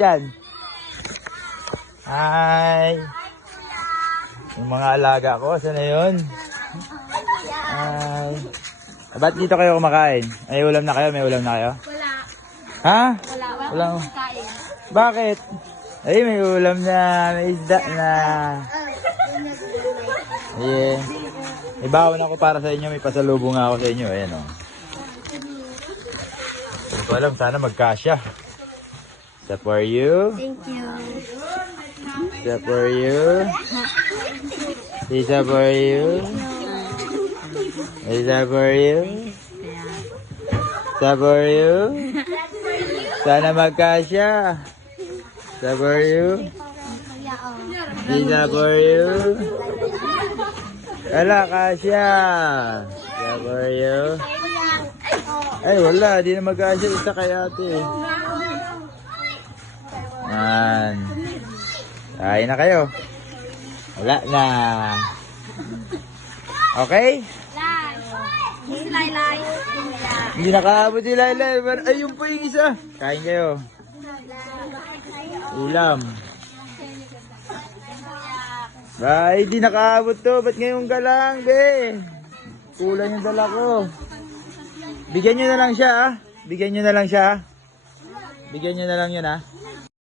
Yan. Hi. Yung mga alaga ko, saan na yun? Hi. Ba't dito kayo kumakain? May ulam na kayo? May ulam na kayo? Wala. Ha? Wala. Wala. Wala. Bakit? Ay, may ulam na. May isda na. Yeah. May bawon ako para sa inyo. May pasalubong ako sa inyo. Ayan o. Hindi ko alam. Sana magkasya. Isa for you. Thank you. Isa for you. Isa for you. Isa for you. Isa for you. Sana magkasya. Isa for you. Isa for you. Wala, kasya. Isa for you. Ay, wala. Di na magkasya. Isa kay ate. Kain na kayo. Wala na. Okay? Miss Lailay. Hindi nakaabot si Laila. Ay, yung pa yung isa. Kain kayo. Ulam. Ay, di nakaabot to. Ba't ngayon ka lang, be? Kulang yung dala ko. Bigyan nyo na lang siya, ah. Bigyan nyo na lang siya, ah. Bigyan nyo na lang yun, ah.